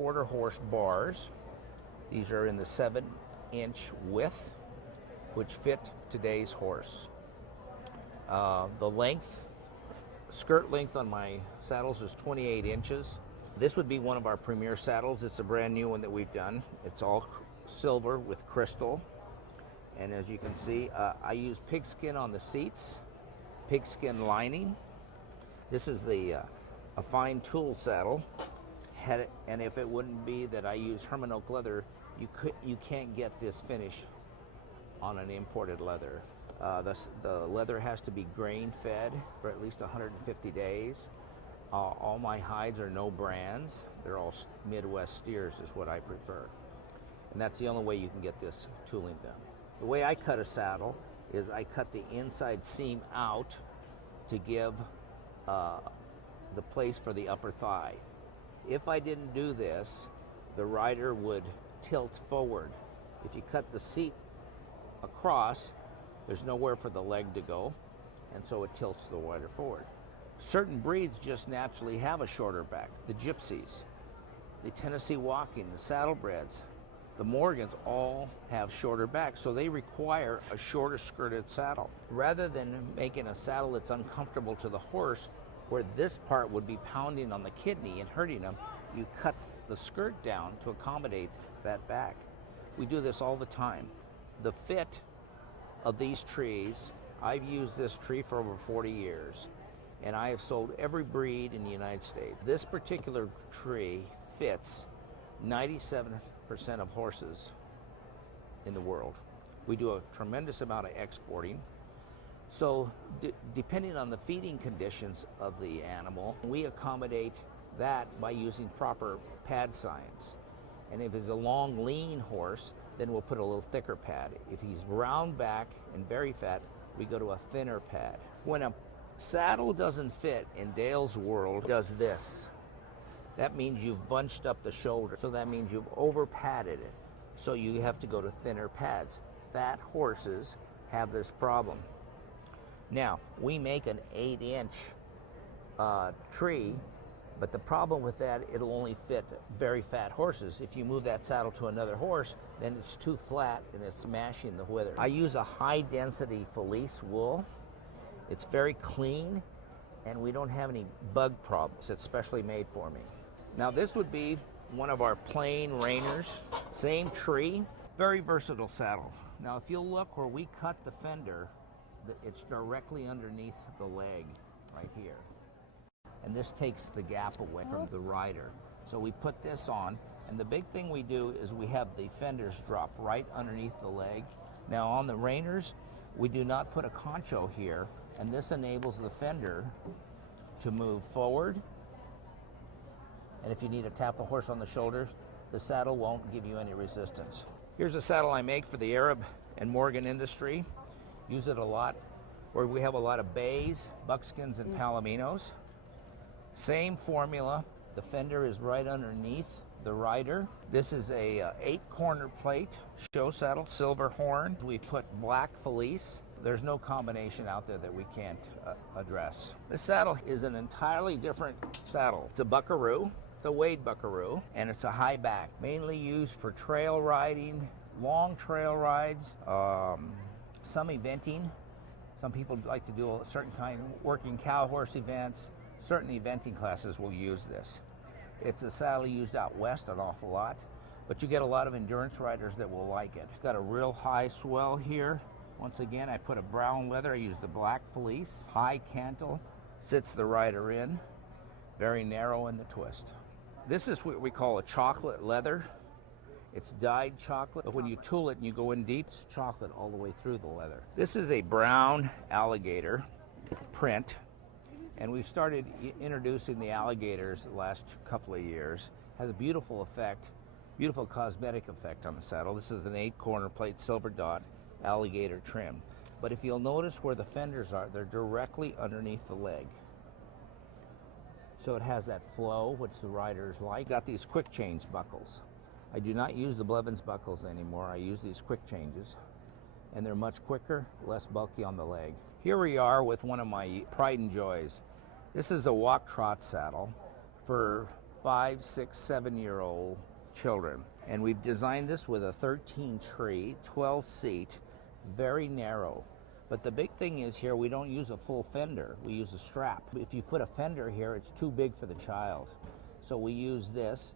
quarter horse bars. These are in the 7-inch width, which fit today's horse. The length, skirt length on my saddles is 28 inches. This would be one of our premier saddles. It's a brand new one that we've done. It's all silver with crystal. And as you can see, I use pigskin on the seats, pigskin lining. This is a fine tool saddle. And if it wouldn't be that I use Herman oak leather, you can't get this finish on an imported leather. The leather has to be grain fed for at least 150 days. All my hides are no brands. They're all Midwest steers is what I prefer. And that's the only way you can get this tooling done. The way I cut a saddle is I cut the inside seam out to give the place for the upper thigh. If I didn't do this, the rider would tilt forward. If you cut the seat across, there's nowhere for the leg to go, and so it tilts the rider forward. Certain breeds just naturally have a shorter back. The gypsies, the Tennessee walking, the saddlebreds, the Morgans all have shorter backs, so they require a shorter skirted saddle. Rather than making a saddle that's uncomfortable to the horse, where this part would be pounding on the kidney and hurting them, you cut the skirt down to accommodate that back. We do this all the time. The fit of these trees, I've used this tree for over 40 years, and I have sold every breed in the United States. This particular tree fits 97% of horses in the world. We do a tremendous amount of exporting. So depending on the feeding conditions of the animal, we accommodate that by using proper pad signs. And if it's a long, lean horse, then we'll put a little thicker pad. If he's round back and very fat, we go to a thinner pad. When a saddle doesn't fit in Dale's world, it does this. That means you've bunched up the shoulder. So that means you've over padded it. So you have to go to thinner pads. Fat horses have this problem. Now, we make an 8-inch tree, but the problem with that, it'll only fit very fat horses. If you move that saddle to another horse, then it's too flat and it's smashing the wither. I use a high-density fleece wool. It's very clean, and we don't have any bug problems. It's specially made for me. Now, this would be one of our plain reiners. Same tree, very versatile saddle. Now, if you'll look where we cut the fender, it's directly underneath the leg right here. And this takes the gap away from the rider. So we put this on, and the big thing we do is we have the fenders drop right underneath the leg. Now on the reiners, we do not put a concho here, and this enables the fender to move forward. And if you need to tap a horse on the shoulder, the saddle won't give you any resistance. Here's a saddle I make for the Arab and Morgan industry. Use it a lot, where we have a lot of bays, buckskins, and palominos. Same formula. The fender is right underneath the rider. This is a 8-corner plate show saddle, silver horn. We've put black fleece. There's no combination out there that we can't address. This saddle is an entirely different saddle. It's a buckaroo. It's a Wade buckaroo, and it's a high back, mainly used for trail riding, long trail rides, some eventing. Some people like to do a certain kind of working cow horse events. Certain eventing classes will use this. It's a saddle used out west an awful lot, but you get a lot of endurance riders that will like it. It's got a real high swell here. Once again, I put a brown leather. I use the black fleece. High cantle sits the rider in, very narrow in the twist. This is what we call a chocolate leather. It's dyed chocolate, but when you tool it and you go in deep, it's chocolate all the way through the leather. This is a brown alligator print, and we've started introducing the alligators the last couple of years. Has a beautiful effect, beautiful cosmetic effect on the saddle. This is an 8-corner plate silver dot alligator trim. But if you'll notice where the fenders are, they're directly underneath the leg. So it has that flow, which the riders like. Got these quick change buckles. I do not use the Blevins buckles anymore. I use these quick changes, and they're much quicker, less bulky on the leg. Here we are with one of my pride and joys. This is a walk trot saddle. For 5, 6, 7-year-old children. And we've designed this with a 13 tree, 12 seat, very narrow. But the big thing is here, we don't use a full fender, we use a strap. If you put a fender here, it's too big for the child. So we use this.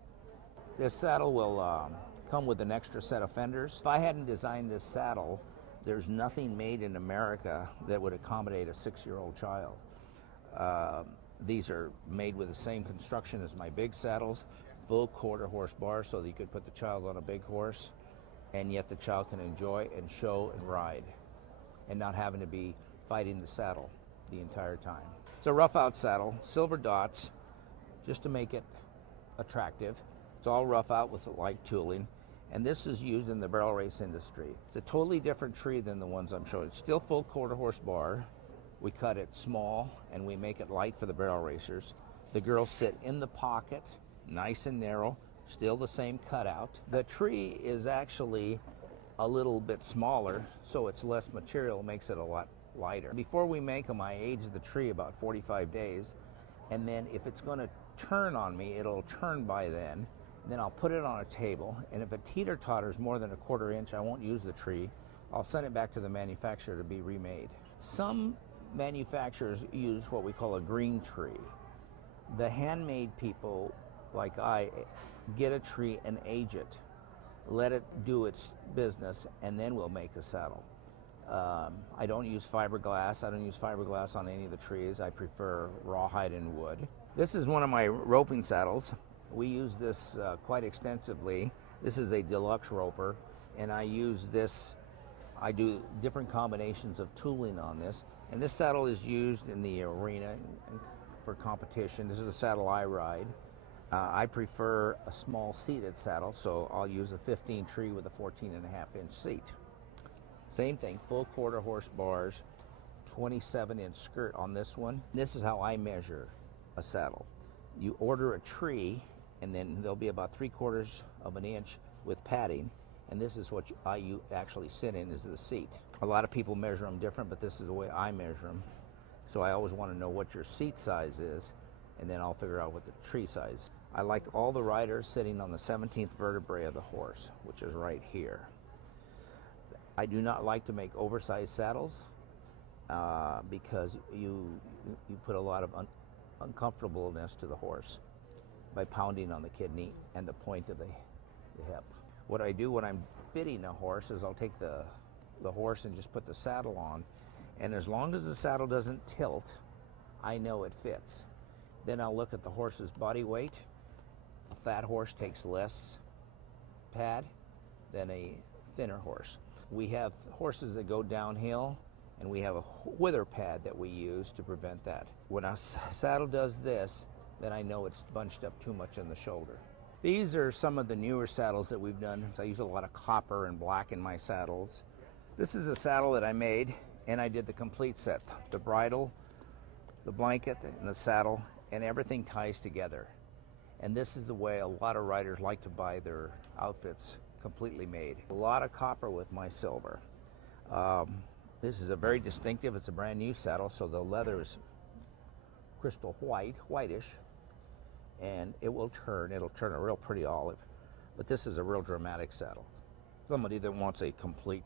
This saddle will come with an extra set of fenders. If I hadn't designed this saddle, there's nothing made in America that would accommodate a 6-year-old child. These are made with the same construction as my big saddles, full quarter-horse bars so that you could put the child on a big horse, and yet the child can enjoy and show and ride, and not having to be fighting the saddle the entire time. It's a rough-out saddle, silver dots, just to make it attractive. It's all rough out with light tooling, and this is used in the barrel race industry. It's a totally different tree than the ones I'm showing. It's still full quarter-horse bar. We cut it small, and we make it light for the barrel racers. The girls sit in the pocket, nice and narrow, still the same cutout. The tree is actually a little bit smaller, so it's less material, makes it a lot lighter. Before we make them, I age the tree about 45 days, and then if it's going to turn on me, it'll turn by then. Then I'll put it on a table, and if it teeter-totters more than a quarter inch, I won't use the tree. I'll send it back to the manufacturer to be remade. Some manufacturers use what we call a green tree. The handmade people, like I, get a tree and age it, let it do its business, and then we'll make a saddle. I don't use fiberglass. I don't use fiberglass on any of the trees. I prefer rawhide and wood. This is one of my roping saddles. We use this quite extensively. This is a Deluxe Roper, and I use this. I do different combinations of tooling on this, and this saddle is used in the arena for competition. This is a saddle I ride. I prefer a small seated saddle, so I'll use a 15 tree with a 14.5-inch seat. Same thing, full quarter-horse bars, 27-inch skirt on this one. This is how I measure a saddle. You order a tree, and then there'll be about 3/4 of an inch with padding, and this is what you actually sit in, is the seat. A lot of people measure them different, but this is the way I measure them. So I always want to know what your seat size is, and then I'll figure out what the tree size. I like all the riders sitting on the 17th vertebrae of the horse, which is right here. I do not like to make oversized saddles because you put a lot of uncomfortableness to the horse by pounding on the kidney and the point of the hip. What I do when I'm fitting a horse is I'll take the horse and just put the saddle on, and as long as the saddle doesn't tilt, I know it fits. Then I'll look at the horse's body weight. A fat horse takes less pad than a thinner horse. We have horses that go downhill, and we have a wither pad that we use to prevent that. When a saddle does this, then I know it's bunched up too much in the shoulder. These are some of the newer saddles that we've done. So I use a lot of copper and black in my saddles. This is a saddle that I made, and I did the complete set. The bridle, the blanket, and the saddle, and everything ties together. And this is the way a lot of riders like to buy their outfits completely made. A lot of copper with my silver. This is a very distinctive, it's a brand new saddle, so the leather is crystal white, whitish, and it'll turn a real pretty olive. But this is a real dramatic saddle. Somebody that wants a complete